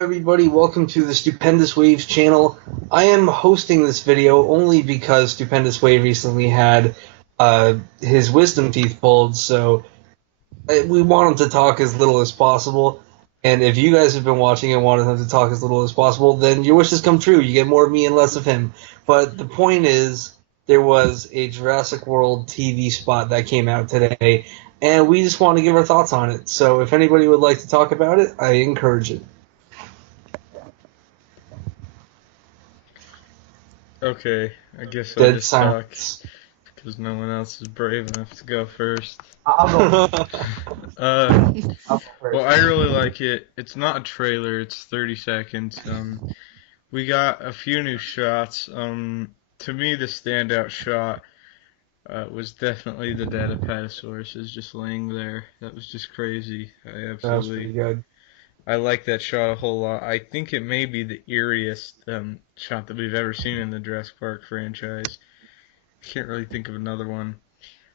Everybody, welcome to the Stupendous Waves channel. I am hosting this video only because Stupendous Wave recently had his wisdom teeth pulled, so we want him to talk as little as possible. And if you guys have been watching and wanted him to talk as little as possible, then your wishes come true. You get more of me and less of him. But the point is, there was a Jurassic World TV spot that came out today, and we just want to give our thoughts on it. So if anybody would like to talk about it, I encourage it. Okay, I guess I'll Dead just silence. talk because no one else is brave enough to go first. I'll go. Uh, I'll go first. well, I really like it. It's not a trailer. It's 30 seconds. We got a few new shots. To me, the standout shot was definitely the dead Apatosaurus is just laying there. That was just crazy. I That was absolutely. pretty good. I like that shot a whole lot. I think it may be the eeriest shot that we've ever seen in the Jurassic Park franchise. Can't really think of another one.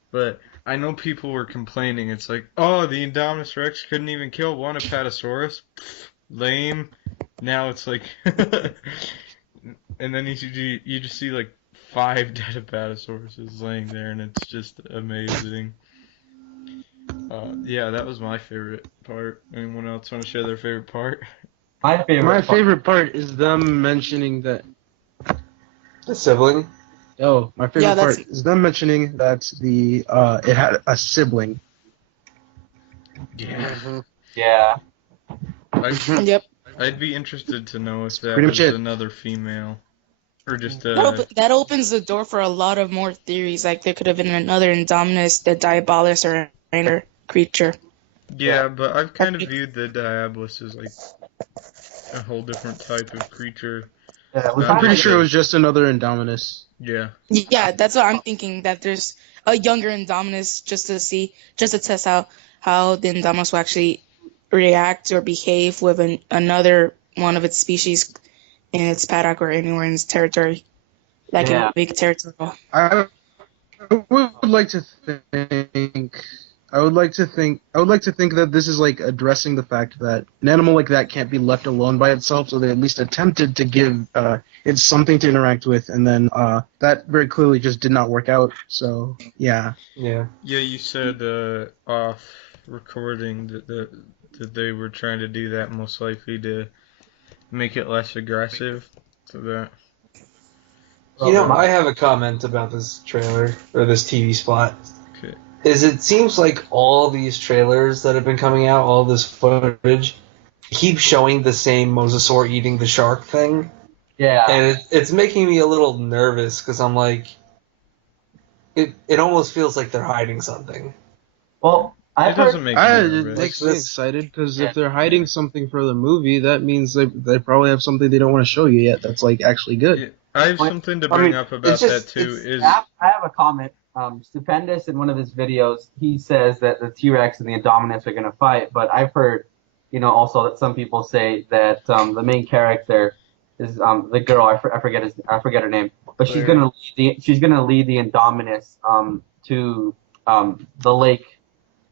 But I know people were complaining. It's like, oh, the Indominus Rex couldn't even kill one Apatosaurus. Pfft, lame. Now it's like, and then you just see like 5 dead Apatosauruses laying there, and it's just amazing. Yeah, that was my favorite part. Anyone else want to share their favorite part? My favorite part is them mentioning that. The sibling? Oh, my favorite Yeah, part that's- is them mentioning that it had a sibling. Yeah. Yeah. Yep. I'd be interested to know if that Pretty was much it. another female. Or just That opens the door for a lot of more theories. Like there could have been another Indominus, the Diabolus, or another creature. Yeah, but I've kind of viewed the Diabolus as like a whole different type of creature. Yeah, I'm pretty sure it was just another Indominus. Yeah. Yeah, that's what I'm thinking. That there's a younger Indominus just to test how the Indominus will actually react or behave with another one of its species in its paddock or anywhere in its territory, like in a big territorial. I would like to think. I would like to think that this is like addressing the fact that an animal like that can't be left alone by itself, so they at least attempted to give it something to interact with, and then that very clearly just did not work out. So yeah. Yeah. Yeah, you said off recording that they were trying to do that most likely to make it less aggressive. So that. You know, I have a comment about this trailer, or this TV spot. Okay. It seems like all these trailers that have been coming out, all this footage, keep showing the same mosasaur eating the shark thing. Yeah. And it's making me a little nervous, because I'm like, it almost feels like they're hiding something. Well, It doesn't make me It nervous. makes me excited because Yeah. if they're hiding something for the movie, that means they probably have something they don't want to show you yet. That's like actually good. Yeah, I have something to I bring mean, up about it's just- that too. Is I have a comment. Stupendous in one of his videos, he says that the T-Rex and the Indominus are going to fight, but I've heard, also that some people say that the main character is the girl. I forget her name, but she's Claire. gonna lead the Indominus to the lake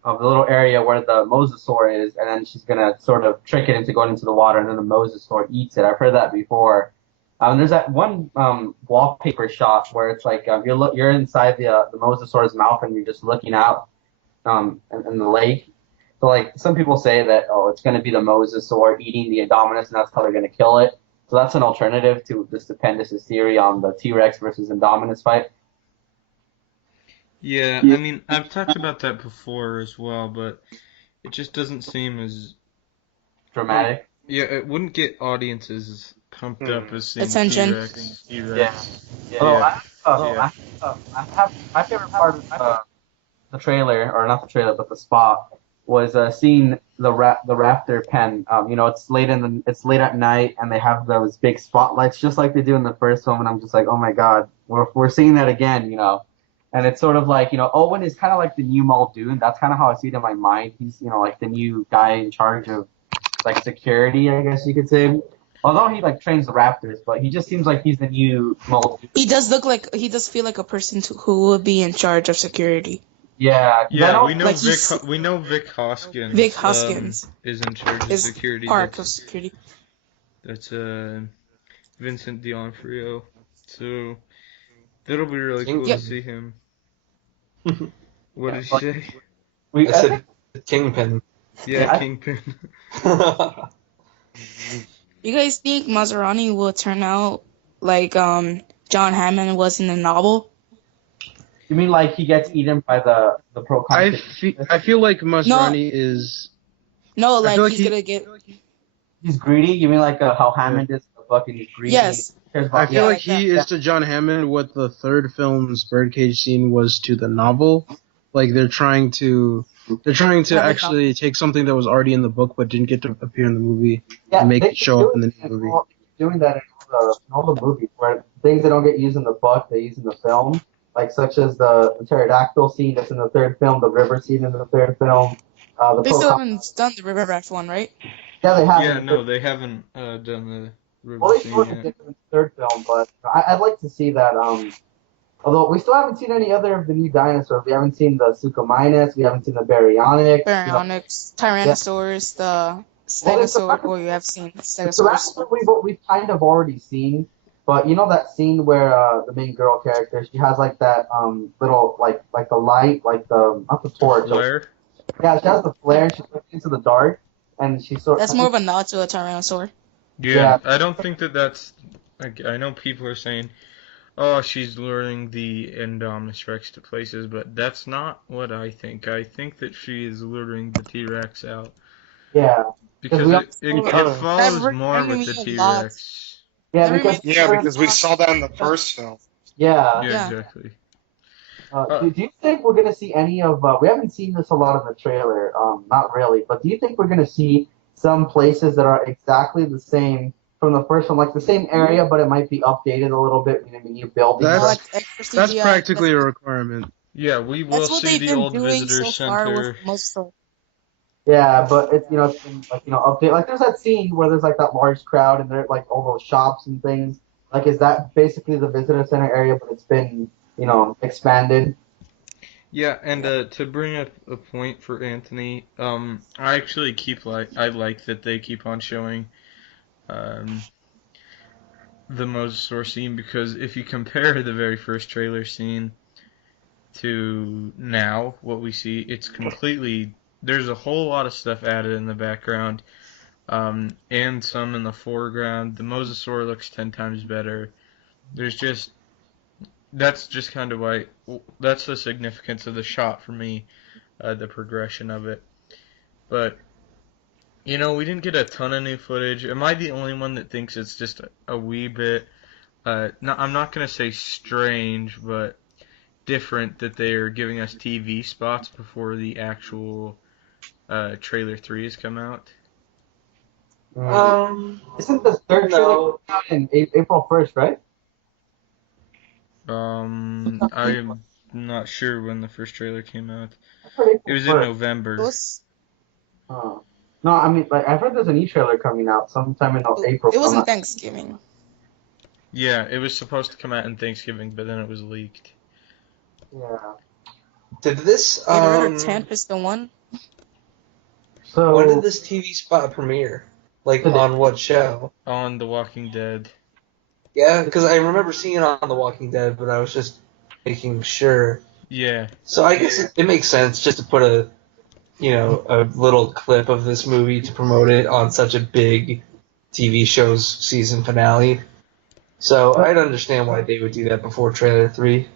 of the little area where the mosasaur is, and then she's gonna sort of trick it into going into the water, and then the mosasaur eats it. I've heard that before. There's that one wallpaper shot where it's like you're inside the mosasaur's mouth and you're just looking out in the lake. So like some people say that it's going to be the mosasaur eating the Indominus and that's how they're going to kill it. So that's an alternative to the Stupendous' theory on the T-Rex versus Indominus fight. yeah, I mean, I've talked about that before as well, but it just doesn't seem as Dramatic. yeah. It wouldn't get audiences pumped up as seeing Attention. T-Rex. Yeah. Yeah. I have my favorite part of the trailer, or not the trailer, but the spot was seeing the raptor pen. It's late at night, and they have those big spotlights, just like they do in the first one. And I'm just like, oh my god, we're seeing that again, And it's sort of like, Owen is kind of like the new Muldoon. That's kind of how I see it in my mind. He's, like the new guy in charge of like security, I guess you could say. Although he like trains the raptors, but he just seems like he's the new Muldoon. He does feel like a person who would be in charge of security. Yeah. Yeah, we know like Vic Hoskins. Vic Hoskins is in charge of is security. part of security. That's Vincent D'Onofrio. So that'll be really cool to Kingpin. see him. What Yeah, did you like say? I I think said Kingpin. Yeah, yeah, Kingpin. You guys think Maserati will turn out like John Hammond was in the novel? you mean like he gets eaten by the proconsul? I feel like No, Masrani is. no, I feel like like he's he. gonna get He's greedy. You mean like how Yeah. Hammond is in the book and he's greedy? yes, Cares I about feel yeah, yeah. like like that. he is to John Hammond what the third film's birdcage scene was to the novel. Like they're trying to Have it done. actually take something that was already in the book but didn't get to appear in the movie and Yeah, make they it keep show up doing in the new it movie. they keep doing that in all the movies where things that don't get used in the book they use in the film, like such as the pterodactyl scene that's in the third film, the river scene in the third film, the They still pro. haven't done the River Raft one, right? Yeah, they have in Yeah, the third. no, they haven't done the Well, river they scene sort of yet. did it in the third film, but I'd like to see that. Although we still haven't seen any other of the new dinosaurs. We haven't seen the Suchomimus. We haven't seen the Baryonyx. Baryonyx, Yeah. Tyrannosaurus, the Well, it's the Stegosaur. Well, you have seen Stegosaurus. Jurassic we've kind of already seen, but you know that scene where the main girl character she has like that little like the light like the not the The torch. flare? Yeah, she has the flare. And she's looking into the dark, and she sort. That's more of a nod to a Tyrannosaur. Yeah, Yeah, I don't think that's. Like, I know people are saying, oh, she's luring the Indominus Rex to places, but that's not what I think. I think that she is luring the T-Rex out. yeah, because Because we it That follows more reminded with me the a lot. T-Rex. yeah That because reminded me Yeah, a because we lot. saw that in the first film. yeah. Yeah, Yeah. exactly. Do you think we're gonna see any of? We haven't seen this a lot in the trailer. Not really, but do you think we're gonna see some places that are exactly the same from the first one, like the same area, but it might be updated a little bit, maybe new buildings? More Or, like That's extra that's CGI. practically a requirement. Yeah, we will That's what see they've the been old doing visitor so far with center. Mosasaur. yeah, but it's it's been like update. Like there's that scene where there's like that large crowd and they're like all those shops and things. Like is that basically the visitor center area, but it's been expanded? Yeah, and to bring up a point for Anthony, I actually I like that they keep on showing um, the Mosasaur scene because if you compare the very first trailer scene to now, what we see, it's completely. There's a whole lot of stuff added in the background, and some in the foreground. The Mosasaur looks 10 times better. There's just that's just kind of why that's the significance of the shot for me, the progression of it. But we didn't get a ton of new footage. Am I the only one that thinks it's just a wee bit? No, I'm not gonna say strange, but different that they're giving us TV spots before the actual trailer 3 has come out. Isn't the third trailer No. coming out in April 1st, right? I'm not sure when the first trailer came out. I heard It April was in 1st. It November. was No, I mean, like, I've heard there's an e-trailer coming out sometime in April. it But I'm wasn't not. Thanksgiving. Yeah, it was supposed to come out in Thanksgiving, but then it was leaked. Yeah. Did this November 10th is the one. So when did this TV spot premiere? Like Today. on what show? On The Walking Dead. Yeah, because I remember seeing it on The Walking Dead, but I was just making sure. Yeah. So I guess it makes sense just to put a little clip of this movie to promote it on such a big TV show's season finale. So I'd understand why they would do that before trailer 3.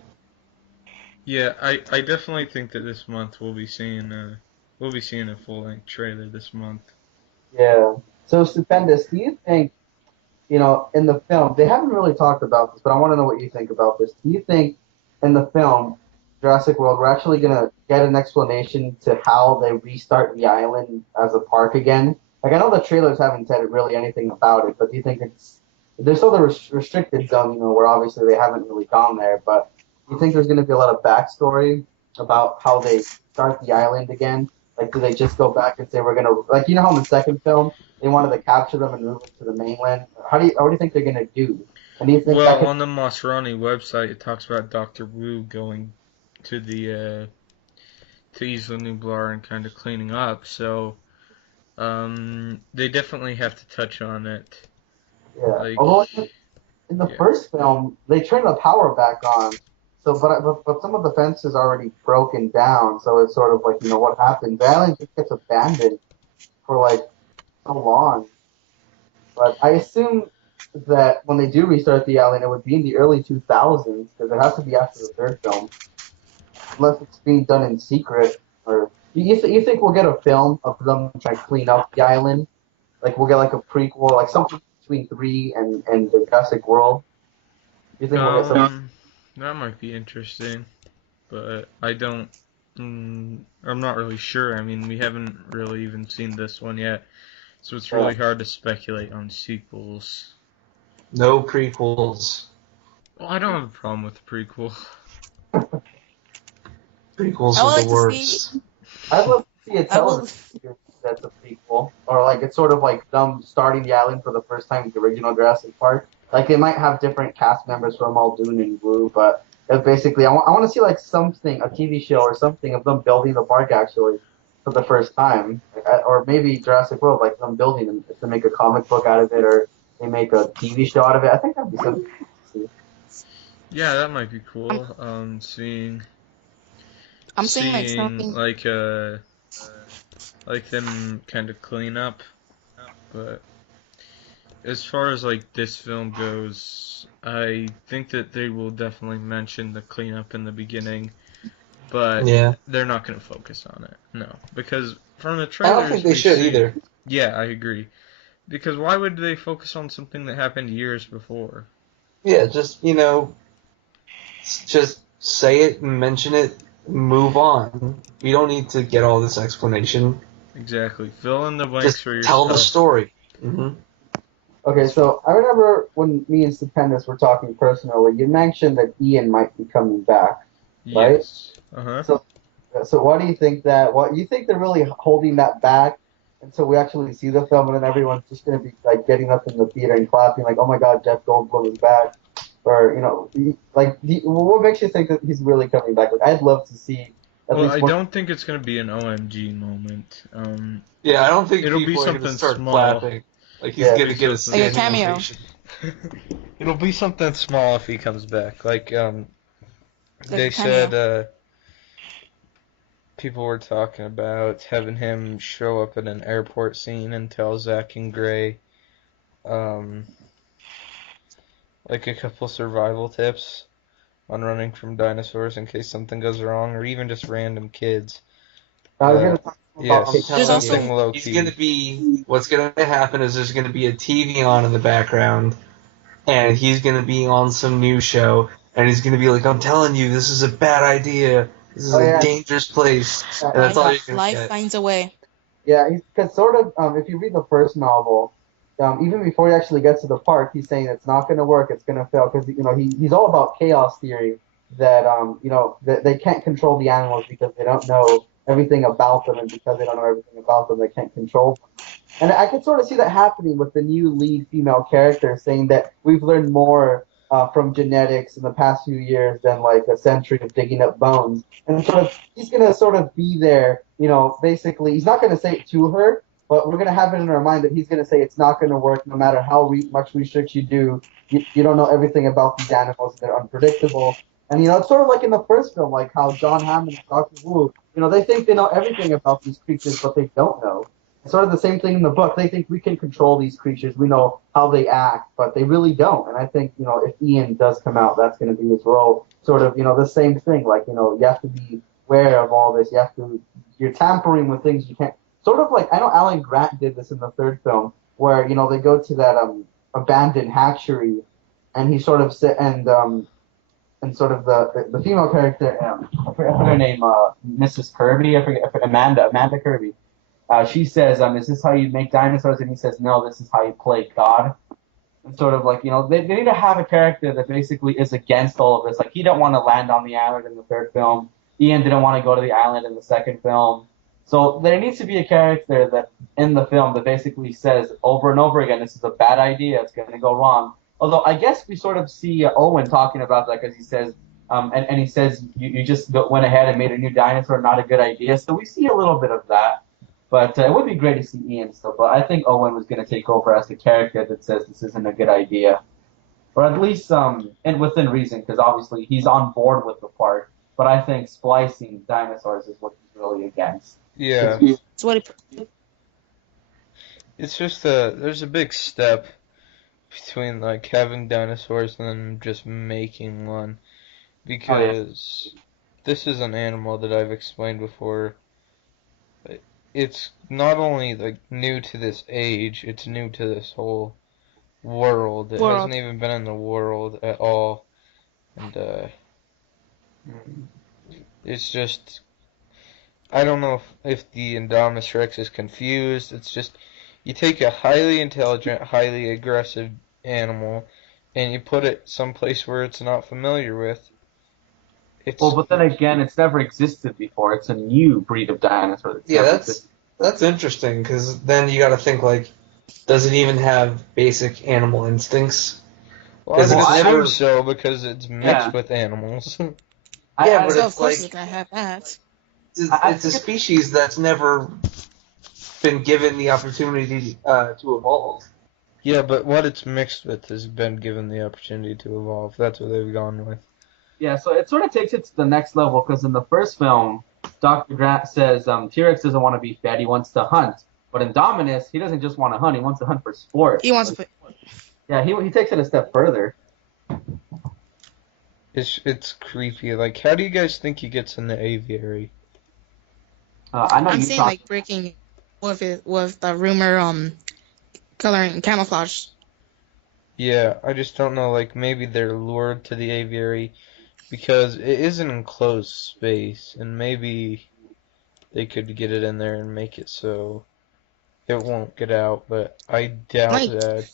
Yeah, I definitely think that this month we'll be seeing a full-length trailer this month. Yeah. So Stupendous, do you think, in the film, they haven't really talked about this, but I want to know what you think about this. Do you think in the film Jurassic World we're actually gonna get an explanation to how they restart the island as a park again? Like I know the trailers haven't said really anything about it, but do you think there's still the restricted zone, where obviously they haven't really gone there, but do you think there's gonna be a lot of backstory about how they start the island again? Like, do they just go back and say we're gonna like how in the second film they wanted to capture them and move them to the mainland? What do you think they're gonna do? And do you think that Well, could on the Masrani website, it talks about Dr. Wu going to the to Isla Nublar and kind of cleaning up. So, they definitely have to touch on it. Yeah. Like, Although in the yeah. first film, they turned the power back on. So, but some of the fences are already broken down. So it's sort of like, what happens? The island just gets abandoned for like so long. But I assume that when they do restart the island, it would be in the early 2000s because it has to be after the third film, unless it's being done in secret. Or you think we'll get a film of them trying to clean up the island? Like we'll get like a prequel, like something between 3 and the Jurassic World. You think we'll get something? That might be interesting, but I don't. I'm not really sure. I mean, we haven't really even seen this one yet, so it's really hard to speculate on sequels. No prequels. Well, I don't have a problem with the prequel. Prequels I would are like the to worst. see. I'd love to see a I will. television series that's a prequel, or like it's sort of like them starting the island for the first time, the original Jurassic Park. Like they might have different cast members from Muldoon and Wu, but it's basically I want to see like something, a TV show or something of them building the park actually for the first time, or maybe Jurassic World, like them building and if they make a comic book out of it or they make a TV show out of it. I think that'd be something to see. Yeah, that might be I'm, cool. I'm saying like Seeing something. like them kind of clean up, but as far as like this film goes, I think that they will definitely mention the cleanup in the beginning, but Yeah. they're not going to focus on it. No, because from the I don't trailers think they we should see, either. yeah, I agree. Because why would they focus on something that happened years before? Yeah, just say it and mention it, move on. We don't need to get all this explanation. Exactly. Fill in the blanks Just for your tell the stuff. story. Hmm. Okay, so I remember when me and Stupendous were talking personally, you mentioned that Ian might be coming back, right? Yes. Uh-huh. So, so why do you think that? What you think they're really holding that back until we actually see the film, and then everyone's just gonna be like getting up in the theater and clapping, like, "Oh my God, Jeff Goldblum is back," or what makes you think that he's really coming back? Like, I'd love to see at Well, least I one. don't think it's going to be an OMG moment. Yeah, I don't think It'll be people are going to something start small. clapping. Like he's Yeah. going to get a Like a standing cameo. ovation. It'll be something small if he comes back. Like Like they a cameo. said people were talking about having him show up in an airport scene and tell Zach and Gray um like a couple survival tips on running from dinosaurs in case something goes wrong, or even just random kids. I was gonna talk Yes, about I'm telling There's you, something also low he's key. going to be. What's going to happen is there's going to be a TV on in the background, and he's going to be on some news show, and he's going to be like, "I'm telling you, this is a bad idea. This is Oh a yeah, dangerous place," and that's all you're life. going to Life get. finds a way. yeah. Because sort of, if you read the first novel, even before he actually gets to the park, he's saying it's not going to work, it's going to fail, because he's all about chaos theory. That that they can't control the animals because they don't know everything about them, and because they don't know everything about them, they can't control them. And I can sort of see that happening with the new lead female character, saying that we've learned more from genetics in the past few years than like a century of digging up bones. And sort of, he's gonna sort of be there, basically, he's not gonna say it to her, but we're gonna have it in our mind that he's gonna say it's not gonna work no matter how much research you do. You don't know everything about these animals; they're unpredictable. And it's sort of like in the first film, like how John Hammond and Doctor Wu, they think they know everything about these creatures, but they don't know. Sort of the same thing in the book. They think we can control these creatures. We know how they act, but they really don't. And I think, if Ian does come out, that's going to be his role. Sort of, the same thing. Like, you have to be aware of all this. You're tampering with things you can't. Sort of like, I know Alan Grant did this in the third film, where, they go to that abandoned hatchery, and he sort of sit and sort of the female character, I forget her name, Mrs. Kirby, I forget, Amanda Kirby. She says, "Is this how you make dinosaurs?" And he says, "No, this is how you play God." And sort of like, they need to have a character that basically is against all of this. Like, he didn't want to land on the island in the third film. Ian didn't want to go to the island in the second film. So there needs to be a character that in the film that basically says over and over again, "This is a bad idea. It's going to go wrong." Although I guess we sort of see Owen talking about that because he says, and he says, you just went ahead and made a new dinosaur, not a good idea. So we see a little bit of that. But it would be great to see Ian still. But I think Owen was going to take over as the character that says this isn't a good idea, or at least and within reason, because obviously he's on board with the part. But I think splicing dinosaurs is what he's really against. Yeah. That's what it, It's just there's a big step between like having dinosaurs and then just making one, because this is an animal that I've explained before. It's not only like new to this age, it's new to this whole world. It hasn't even been in the world at all, and it's just, I don't know if the Indominus Rex is confused. It's just, you take a highly intelligent, highly aggressive animal and you put it someplace where it's not familiar with. Well, but then again, it's never existed before. It's a new breed of dinosaur. That's interesting, because then you got to think, like, does it even have basic animal instincts? Well, I it's never- assume so, because it's mixed with animals. Yeah, but so of it's course like it's gonna have that. it's a species that's never been given the opportunity to evolve. Yeah, but what it's mixed with has been given the opportunity to evolve. That's what they've gone with. Yeah, so it sort of takes it to the next level, because in the first film, Dr. Grant says T-Rex doesn't want to be fed, he wants to hunt. But in Indominus, he doesn't just want to hunt, he wants to hunt for sport. He wants to. Yeah, he takes it a step further. It's creepy. Like, how do you guys think he gets in the aviary? I know I'm you saying talk- like breaking with the rumor coloring camouflage. Yeah, I just don't know, like, maybe they're lured to the aviary because it is an enclosed space, and maybe they could get it in there and make it so it won't get out, but I doubt Like- that.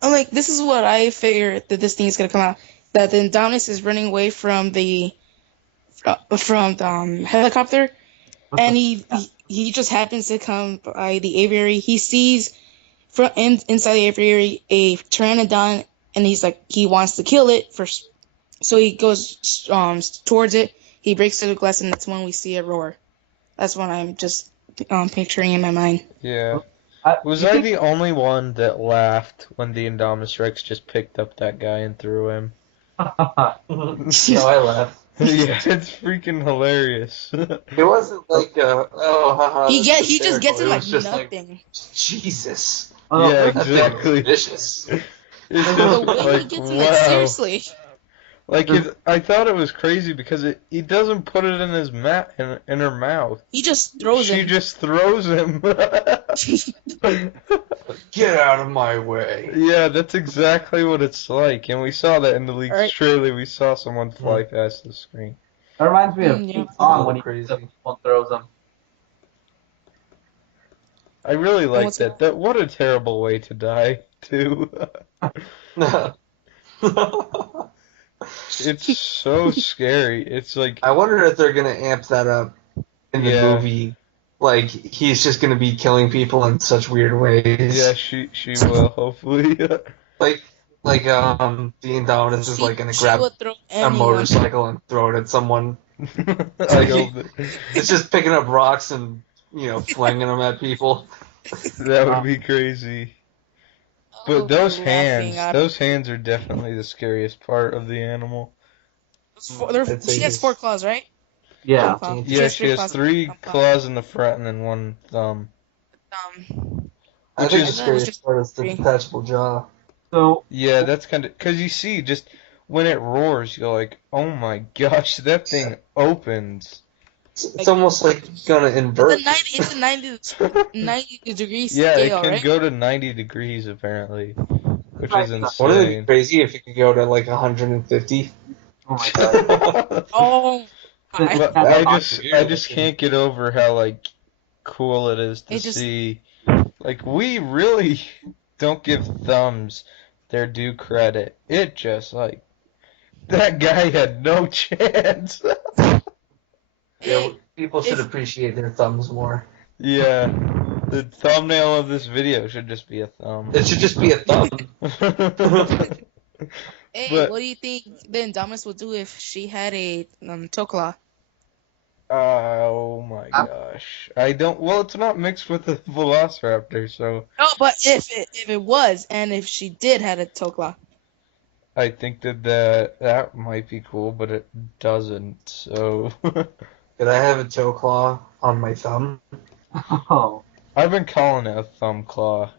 I'm like, this is what I figured that this thing is gonna come out. That the Indominus is running away from the helicopter, and he just happens to come by the aviary. He sees inside the aviary a pteranodon, and he's like, he wants to kill it first. So he goes towards it. He breaks through the glass, and that's when we see a roar. That's what I'm just picturing in my mind. Yeah. Was I the only one that laughed when the Indominus Rex just picked up that guy and threw him? No, I laughed. Yeah, it's freaking hilarious. It wasn't like, haha. He that's just gets hysterical. him It like was just nothing. Jesus. Yeah, That thing was exactly. vicious. It's The just way he like, gets him, like wow. seriously. Like, I thought it was crazy because he doesn't put it in his in her mouth. He just throws She him. just throws him. Get out of my way. Yeah, that's exactly what it's like, and we saw that in the leaked Alright. trailer. We saw someone fly past the screen. That reminds me of Yeah. King Kong when he Crazy. picks up people and throws them. I really like what's that. That what a terrible way to die, too. It's so scary. It's like, I wonder if they're gonna amp that up in the Yeah. movie. Like, he's just gonna be killing people in such weird ways. yeah, she will, hopefully. Like, the Indominus is like gonna She grab would throw a anyone. motorcycle and throw it at someone. I hope It's just picking up rocks and, flinging them at people. that would be crazy. But Oh, those laughing hands, out. those hands are definitely the scariest part of the animal. I'd say She has he's- 4 claws, right? Yeah. Claw. Yeah, she has 3 Claw. claws in the front and then 1 thumb. I Which think the is- scariest part is the detachable jaw. So Yeah, that's kind of, because you see, just when it roars, you're like, oh my gosh, that thing opens. It's almost like gonna invert. It's a 90 degree Yeah, it scale, can right? go to 90 degrees apparently, which Right. is Wouldn't it be insane. crazy if it could go to like 150? oh my god. Oh, my. But I just can't get over how like cool it is to It just- see. Like, we really don't give thumbs their due credit. It just like, that guy had no chance. Yeah, people should If- appreciate their thumbs more. Yeah, the thumbnail of this video should just be a thumb. It should just be a thumb. Hey, But- what do you think the Indominus would do if she had a toe claw? Oh my gosh. I don't. Well, it's not mixed with the Velociraptor, so No, but if it was, and if she did had a toe claw. I think that might be cool, but it doesn't. So Could I have a toe claw on my thumb? Oh, I've been calling it a thumb claw.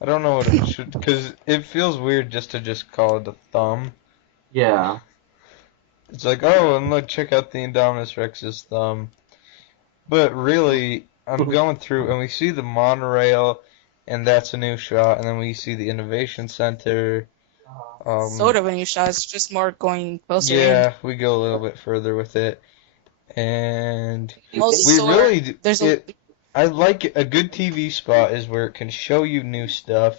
I don't know what it should, because it feels weird just to call it a thumb. yeah. It's like, oh, and look, check out the Indominus Rex's thumb. But really, I'm going through, and we see the monorail, and that's a new shot, and then we see the Innovation Center. Sort of a new shot. It's just more going closer in. Yeah, we go a little bit further with it, and Most we sort. really do, There's I like a good TV spot is where it can show you new stuff,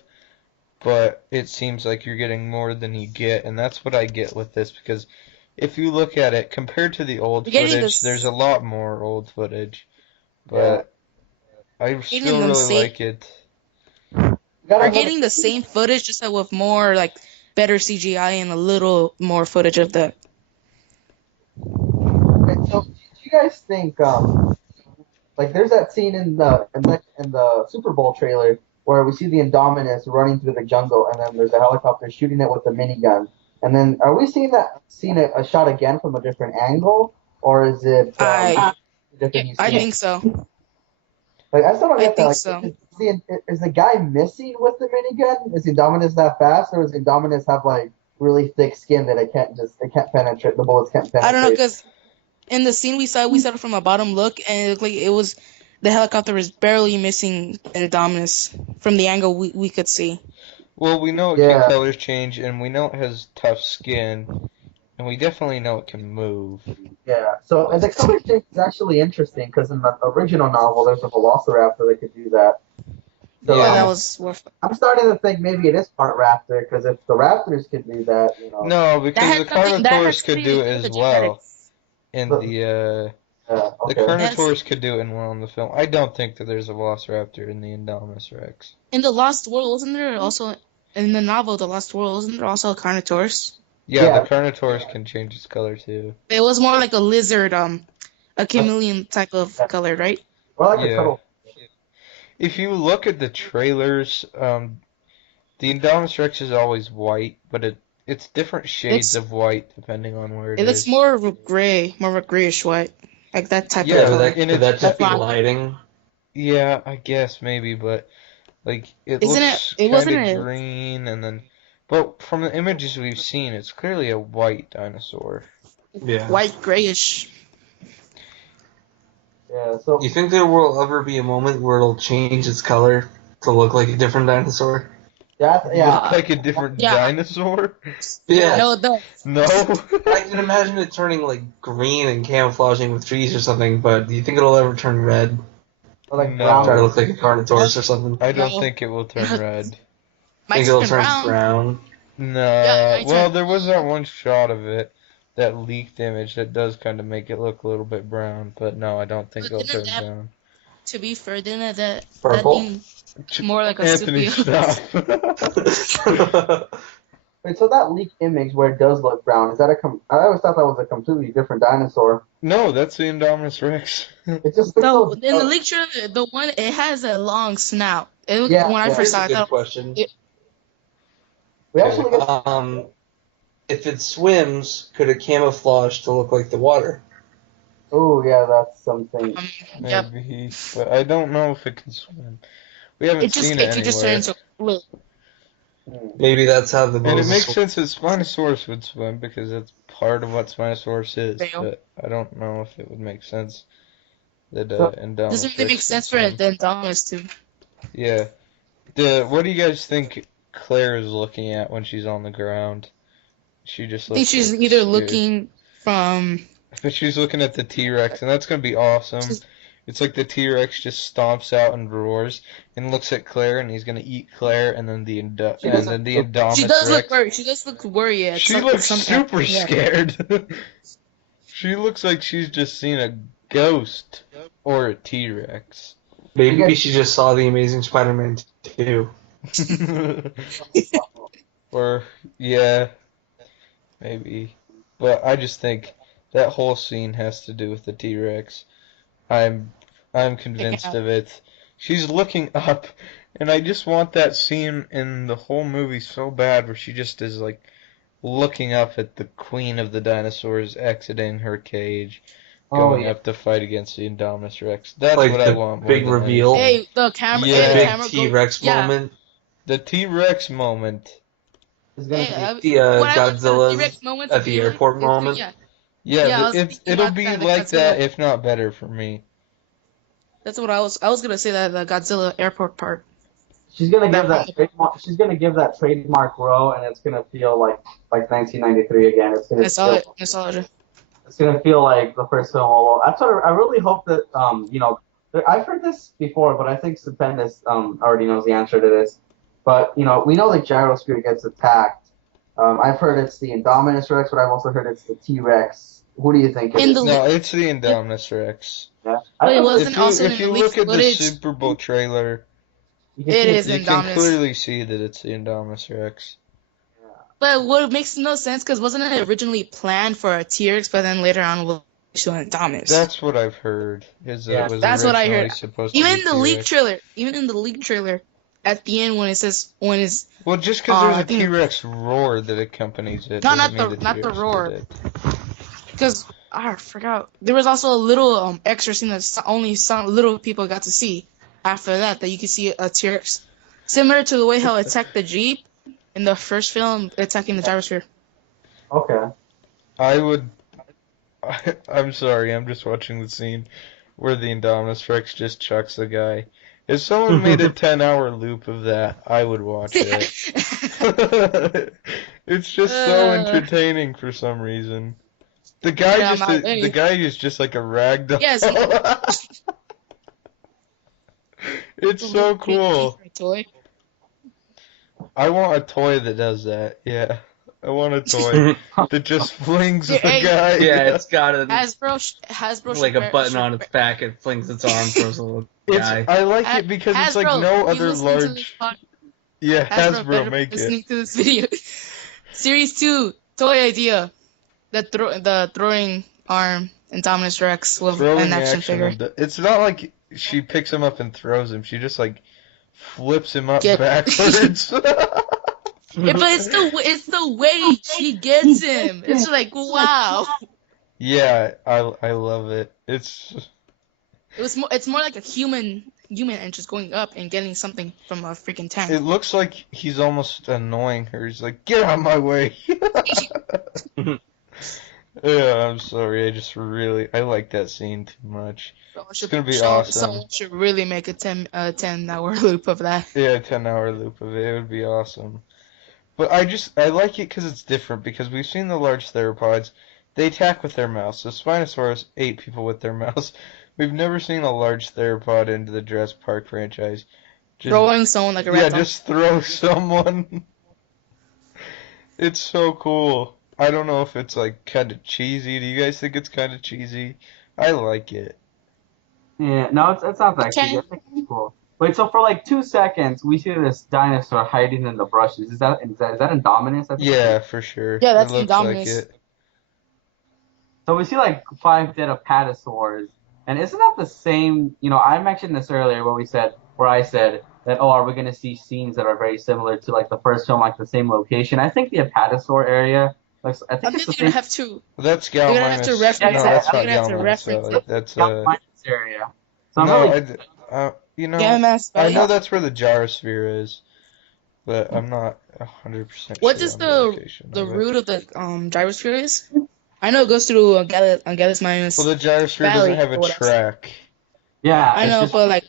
but it seems like you're getting more than you get, and that's what I get with this, because if you look at it, compared to the old You're getting footage, this- there's a lot more old footage, but I Getting still them really same- like it. We're getting the same footage, just like with more like better CGI and a little more footage of the. Okay, so, do you guys think, like, there's that scene in the Super Bowl trailer where we see the Indominus running through the jungle, and then there's a helicopter shooting it with a minigun. And then, are we seeing a shot again from a different angle, or is it different? I think so. Like, I still don't I get that. think Like, so. Is the guy missing with the minigun? Is the Indominus that fast, or does the Indominus have like really thick skin that it can't penetrate? The bullets can't penetrate. I don't know, because in the scene we saw it from a bottom look, and it looked like it was the helicopter was barely missing Indominus from the angle we could see. Well, we know it Yeah. can colors change, and we know it has tough skin, and we definitely know it can move. Yeah. So, and the color change is actually interesting because in the original novel, there's a Velociraptor that could do that. So Yeah. That was worth. I'm starting to think maybe it is part raptor because if the raptors could do that, you know. No, because the Carnotaurus could something do to it with as the well. genetics. In But- the Yeah. the Okay. Carnotaurus could do it well in the film. I don't think that there's a Velociraptor in the Indominus Rex. In the Lost World, wasn't there also in the novel The Lost World? Wasn't there also a Carnotaurus? Yeah, Yeah. the Carnotaurus can change its color too. It was more like a lizard, a chameleon type of color, right? Or like a Yeah. turtle. If you look at the trailers, the Indominus Rex is always white, but it's different shades of white depending on where It looks more of a gray, more of a grayish white, like that type Yeah, of Yeah, but color. that, and could that it's just be fine. lighting? Yeah, I guess maybe, but like it Isn't looks it wasn't kind it of green, and then, but from the images we've seen, it's clearly a white dinosaur. Yeah. white grayish? Yeah. So You think there will ever be a moment where it'll change its color to look like a different dinosaur? yeah. Look like a different Yeah. dinosaur? Yeah. No, the No. I can imagine it turning like green and camouflaging with trees or something, but do you think it'll ever turn red? Or like No. brown. Try to look like a Carnotaurus or something? I don't No. think it will turn red. Think Mike's it'll turn turn brown. brown? No. Yeah, Well, there was that one shot of it, that leaked image that does kind of make it look a little bit brown, but no, I don't think But it'll turn didn't that- brown. To be fair, didn't that Purple? being more like a Anthony, sepia? stop. Wait, so that leak image where it does look brown, is that I always thought that was a completely different dinosaur. No, that's the Indominus Rex. It just looks So so. in the leak trailer, the one it has a long snout. It looked, Yeah, when I yeah. first Here's saw a it, I good thought question. We actually get. If it swims, could it camouflage to look like the water? Oh yeah, that's something. yep. Maybe, but I don't know if it can swim. We haven't It just seen it it could just turn anywhere. into look. Maybe that's how the And it Moses makes sense that Spinosaurus would swim because that's part of what Spinosaurus is, Fail. but I don't know if it would make sense that So- Indominus Doesn't really Rex make sense would for swim. the Indominus to. Yeah. What do you guys think Claire is looking at when she's on the ground? She just I think looks she's like either scared. looking from. But she's looking at the T-Rex, and that's gonna be awesome. She's- It's like the T-Rex just stomps out and roars and looks at Claire, and he's gonna eat Claire, and then the Indominus She does Rex. look worried. She does look worried. At She some- looks some- super yeah. scared. She looks like she's just seen a ghost or a T-Rex. Maybe she just saw the Amazing Spider-Man 2. Or, yeah, maybe. But I just think That whole scene has to do with the T-Rex. I'm convinced of it. She's looking up, and I just want that scene in the whole movie so bad where she just is like looking up at the queen of the dinosaurs exiting her cage, going up to fight against the Indominus Rex. That's Like what I the want more big than reveal. anything. Hey, the camera. Yeah. Hey, the Big camera T-Rex moment. The T-Rex moment. Hey, The what I want for the Godzilla's T-Rex moment at the airport moment. Yeah, I was thinking It'll about be that, the like Godzilla. that, if not better, for me. That's what I was gonna say, that the Godzilla airport part. She's gonna give that trademark. She's gonna give that trademark row, and it's gonna feel like 1993 again. It's gonna Nostalgia. It's gonna feel like the first film all over. I really hope that I've heard this before, but I think Stupendous already knows the answer to this. But we know the Gyrosphere gets attacked. I've heard it's the Indominus Rex, but I've also heard it's the T-Rex. Who do you think it is? No, it's the Indominus Rex. Yeah. But it wasn't If you look at the Super Bowl trailer, it is you Indominus. can clearly see that it's the Indominus Rex. But what makes no sense, because wasn't it originally planned for a T-Rex, but then later on we'll show an Indominus? That's what I've heard. It was that's what I heard. Supposed even to in the leak trailer, at the end when it's well, just because there's a T-Rex roar that accompanies it. Not the roar. Because I forgot. There was also a little extra scene that only some little people got to see. After that you could see a T-Rex, similar to the way how it attacked the Jeep in the first film, attacking the Gyrosphere. Okay. I'm sorry, I'm just watching the scene where the Indominus Rex just chucks the guy. If someone made a 10-hour loop of that, I would watch it. It's just so entertaining for some reason. The guy is just like a ragdoll. Yes. It's so cool. I want a toy that does that. Yeah. I want a toy that just flings the guy. Yeah, it's got a Hasbro like a button on its back. It flings its arm, throws a little guy. I like it because it's like no other large. Yeah, Hasbro, make listening it. to this video. Series 2 toy idea: the throwing arm Indominus Rex with an action figure. It's not like she picks him up and throws him. She just like flips him up backwards. Yeah, but it's the way she gets him. It's like, wow. Yeah, I love it. It's more like a human and just going up and getting something from a freaking tank. It looks like he's almost annoying her. He's like, get out of my way. Yeah, I'm sorry. I like that scene too much. It's gonna be awesome. Someone should really make a 10-hour loop of that. Yeah, a 10-hour loop of it. It would be awesome. But I like it because it's different, because we've seen the large theropods. They attack with their mouths. The Spinosaurus ate people with their mouths. We've never seen a large theropod into the Jurassic Park franchise. Throwing someone like a rat. Yeah, just throw someone. It's so cool. I don't know if it's like kind of cheesy. Do you guys think it's kind of cheesy? I like it. Yeah, no, it's not that cheesy. I think it's cool. Wait, so for like 2 seconds, we see this dinosaur hiding in the brushes. Is that Indominus? Yeah, for sure. Yeah, that's it looks Indominus. like it. So we see like 5 dead apatosaurs, and isn't that the same? I mentioned this earlier where I said that, are we gonna see scenes that are very similar to like the first film, like the same location? I think the apatosaur area. I think they're gonna have to. Well, that's Galminus. They're gonna have to reference. No, that's not they're gonna have to Galminus. reference That's Galminus area. So I know that's where the Gyrosphere is, but I'm not 100% What sure does the route of the Gyrosphere is? I know it goes through Gallus minus. Well, the Gyrosphere doesn't have a track. Yeah, I know, but like,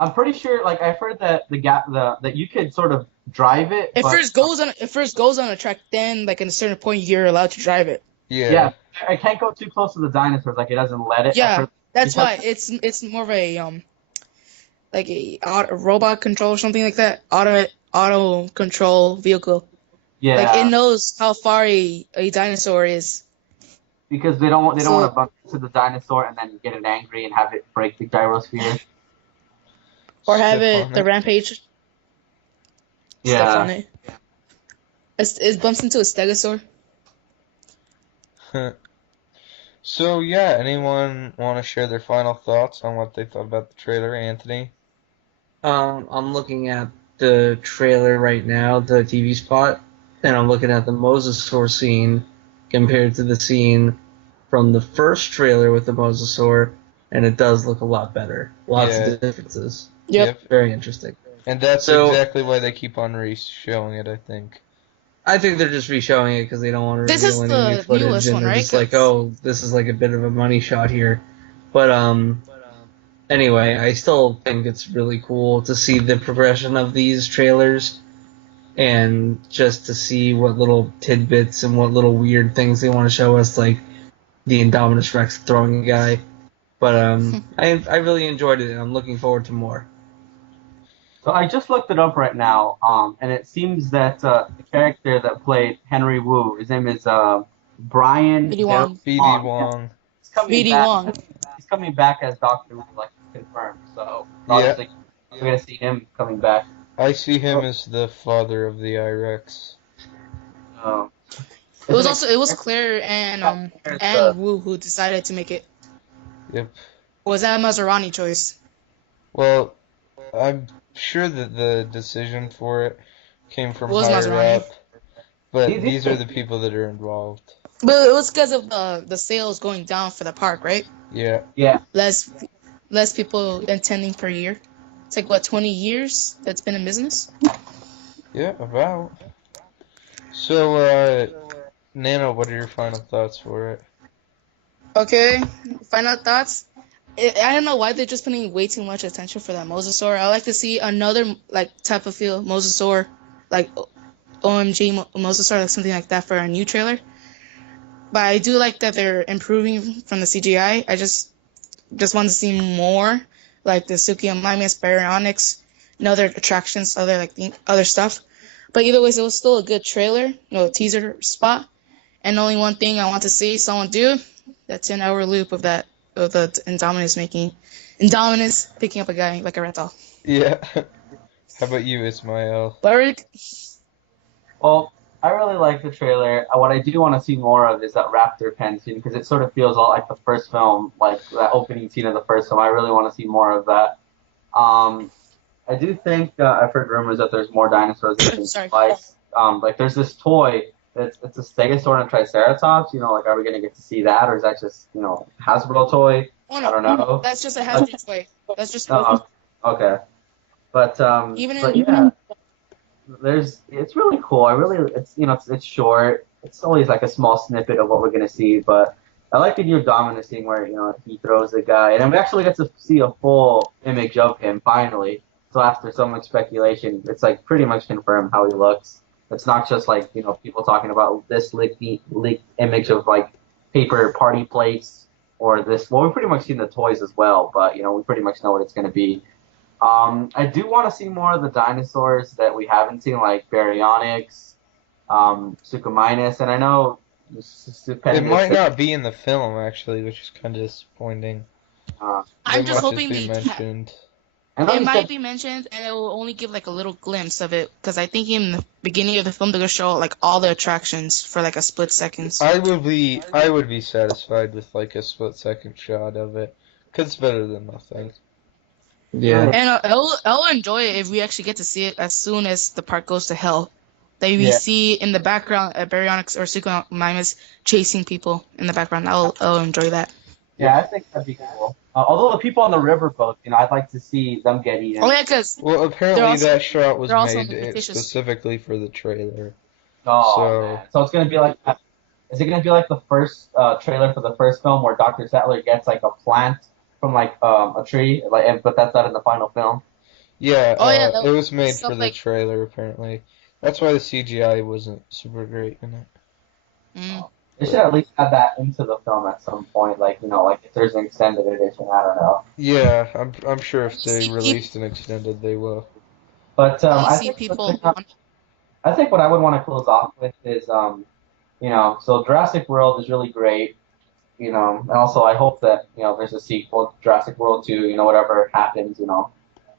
I'm pretty sure. Like, I've heard that that you could sort of drive it. It first goes on a track, then like at a certain point you're allowed to drive it. Yeah. I can't go too close to the dinosaurs. Like, it doesn't let it. Yeah, that's why it's more of a like a robot control or something like that. Auto control vehicle. Yeah. Like, it knows how far a dinosaur is. Because they don't want to bump into the dinosaur and then get it angry and have it break the gyrosphere. Or have the rampage. Yeah. Stuff on it. It bumps into a stegosaur. So yeah, anyone want to share their final thoughts on what they thought about the trailer, Anthony? I'm looking at the trailer right now, the TV spot, and I'm looking at the Mosasaur scene compared to the scene from the first trailer with the Mosasaur, and it does look a lot better. Lots Yeah, of differences. Yep. yep. Very interesting. And that's So exactly why they keep on re-showing it, I think. I think they're just re-showing it because they don't want to This reveal is any new the footage, newest and one, they're right? just like, 'Cause- oh, this is like a bit of a money shot here. But anyway, I still think it's really cool to see the progression of these trailers and just to see what little tidbits and what little weird things they want to show us, like the Indominus Rex throwing a guy. But I really enjoyed it, and I'm looking forward to more. So I just looked it up right now, and it seems that the character that played Henry Wu, his name is Brian BD Wong. BD Wong. Wong. He's coming BD back. Wong. He's coming back as Doctor Wu, like it's confirmed. So Yeah. obviously we're gonna see him coming back. I see him as the father of the IREX. It was Claire and Wu who decided to make it. Yep. Or was that a Maserati choice? Well, I'm sure that the decision for it came from Was higher Maserati. up, but these are the people that are involved. But it was because of the sales going down for the park, right? Yeah. Yeah. Less people attending per year. It's like what 20 years that's been in business. Yeah, about. So, Nano, what are your final thoughts for it? Okay, final thoughts. I don't know why they're just putting way too much attention for that Mosasaur. I like to see another like type of feel Mosasaur, like OMG Mosasaur, like something like that for a new trailer. But I do like that they're improving from the CGI. I just want to see more, like the Suki and Mimas, Baryonyx, and other attractions, other stuff. But either way, it was still a good trailer, teaser spot. And only one thing I want to see someone do, that 10-hour loop of the Indominus picking up a guy like a rental. Yeah. How about you, Ismail? But Well, I really like the trailer. What I do want to see more of is that raptor pen scene because it sort of feels a lot like the first film, like that opening scene of the first film. I really want to see more of that. I do think I've heard rumors that there's more dinosaurs that can Sorry. slice. Like there's this toy. It's a Stegosaur and a Triceratops. Like, are we gonna get to see that, or is that just Hasbro toy? oh, I don't know. That's just a Hasbro toy. That's just Okay, but yeah, it's really cool. It's short. It's always like a small snippet of what we're gonna see, but I like the new Dominus thing where he throws the guy, and then we actually get to see a full image of him finally. So after so much speculation, it's like pretty much confirmed how he looks. It's not just like people talking about this leaked image of like paper party plates or this. Well, we've pretty much seen the toys as well, but we pretty much know what it's gonna be. I do want to see more of the dinosaurs that we haven't seen, like Baryonyx, Suchomimus, and I know It might not be in the film, actually, which is kind of disappointing. I'm just hoping be they mentioned. it might be mentioned, and it will only give like a little glimpse of it, because I think in the beginning of the film they're gonna show like all the attractions for like a split second. I would be satisfied with like a split-second shot of it, because it's better than nothing. Yeah. And I'll enjoy it if we actually get to see it as soon as the park goes to hell. That we see in the background Baryonyx or Suchomimus chasing people in the background. I'll enjoy that. Yeah, I think that'd be cool. Although the people on the riverboat, I'd like to see them get eaten. Oh yeah, because Well, apparently that shot was also made fictitious. specifically for the trailer. Man. So it's gonna be like, is it gonna be like the first trailer for the first film where Dr. Sattler gets like a plant from like a tree, but that's not in the final film? Yeah, that it was made stuff for the like- trailer, apparently. That's why the CGI wasn't super great in it. They should at least add that into the film at some point, like if there's an extended edition. I don't know. Yeah, I'm sure if they See, released an extended, they will. But I I see think people. I think what I would want to close off with is so Jurassic World is really great. And also I hope that there's a sequel, Jurassic World 2. Whatever happens,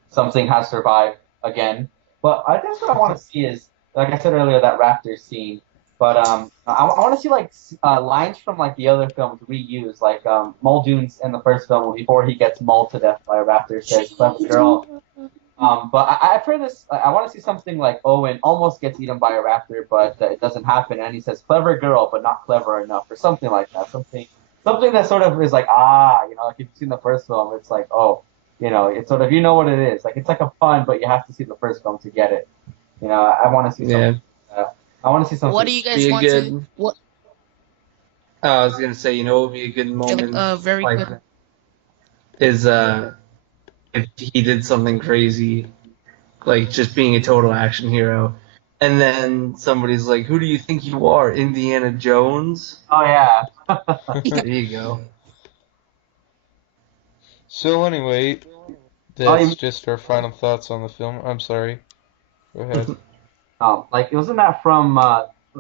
something has survived again. But I guess what I want to see is, like I said earlier, that raptor scene. But I want to see like lines from like the other films reused, like Muldoon's in the first film before he gets mauled to death by a raptor says "clever girl." But I've heard this. I want to see something like Owen almost gets eaten by a raptor, but it doesn't happen, and he says "clever girl, but not clever enough," or something like that. Something that sort of is like like if you've seen the first film, it's like it's sort of you know what it is. Like it's like a fun, but you have to see the first film to get it. I want to see something. I want to see something. What do you guys Be a want good. to? What? I was gonna say, what would be a good moment Very like good. that is if he did something crazy, like just being a total action hero, and then somebody's like, "Who do you think you are, Indiana Jones?" Oh yeah. There you go. So anyway, that's just our final thoughts on the film. I'm sorry. Go ahead. Like wasn't that from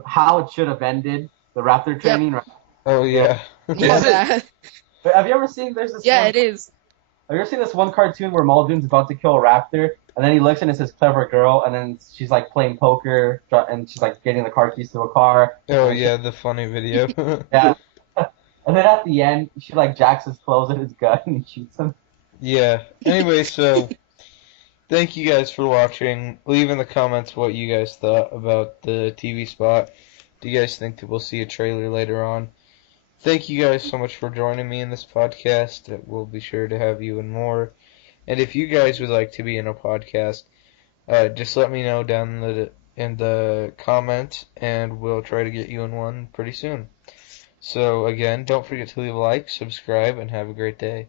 How It Should Have Ended, the raptor training? Right? Oh yeah. Is it? Have you ever seen? There's this. Yeah, one, it is. Have you ever seen this one cartoon where Muldoon's about to kill a raptor, and then he looks and it says "clever girl," and then she's like playing poker, and she's like getting the car keys to a car. Oh yeah, the funny video. Yeah. And then at the end, she like jacks his clothes and his gun and shoots him. Yeah. Anyway, so thank you guys for watching. Leave in the comments what you guys thought about the TV spot. Do you guys think that we'll see a trailer later on? Thank you guys so much for joining me in this podcast. We'll be sure to have you in more. And if you guys would like to be in a podcast, just let me know down in the comments, and we'll try to get you in one pretty soon. So again, don't forget to leave a like, subscribe, and have a great day.